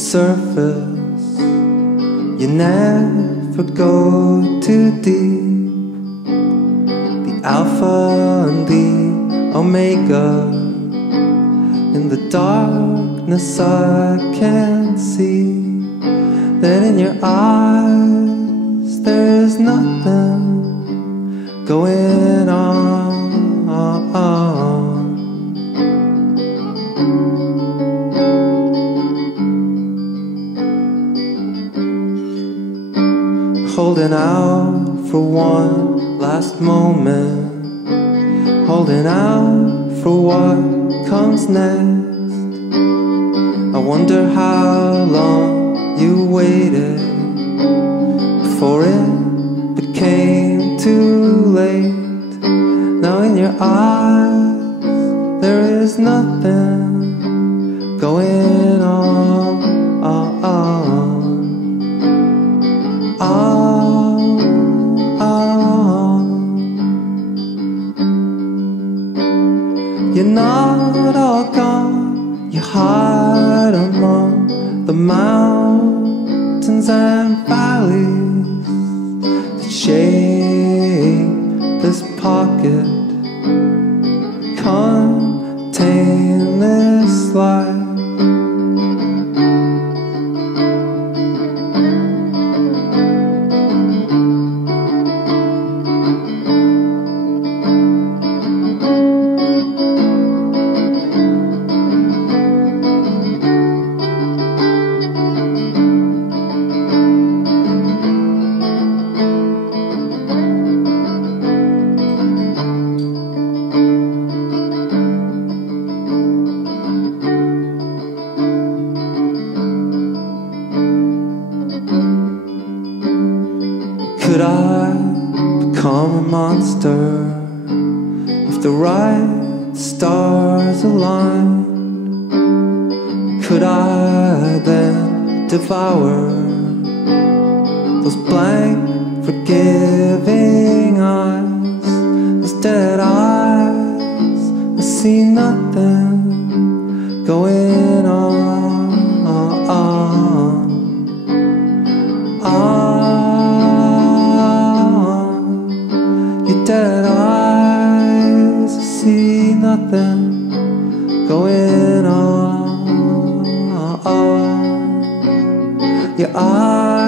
surface. You never go too deep. The Alpha and the Omega. In the darkness I can see that in your eyes there's nothing going on. Holding out for one last moment, holding out for what comes next. I wonder how long you waited before it became too late. Now in your eyes there is nothing going on. You're not all gone, you hide among the mountains and valleys that shape this pocket, contain this life. Could I become a monster if the right stars aligned? Could I then devour those blank, forgiving eyes, those dead eyes? I see nothing going on. Dead eyes, I see nothing going on. Your eyes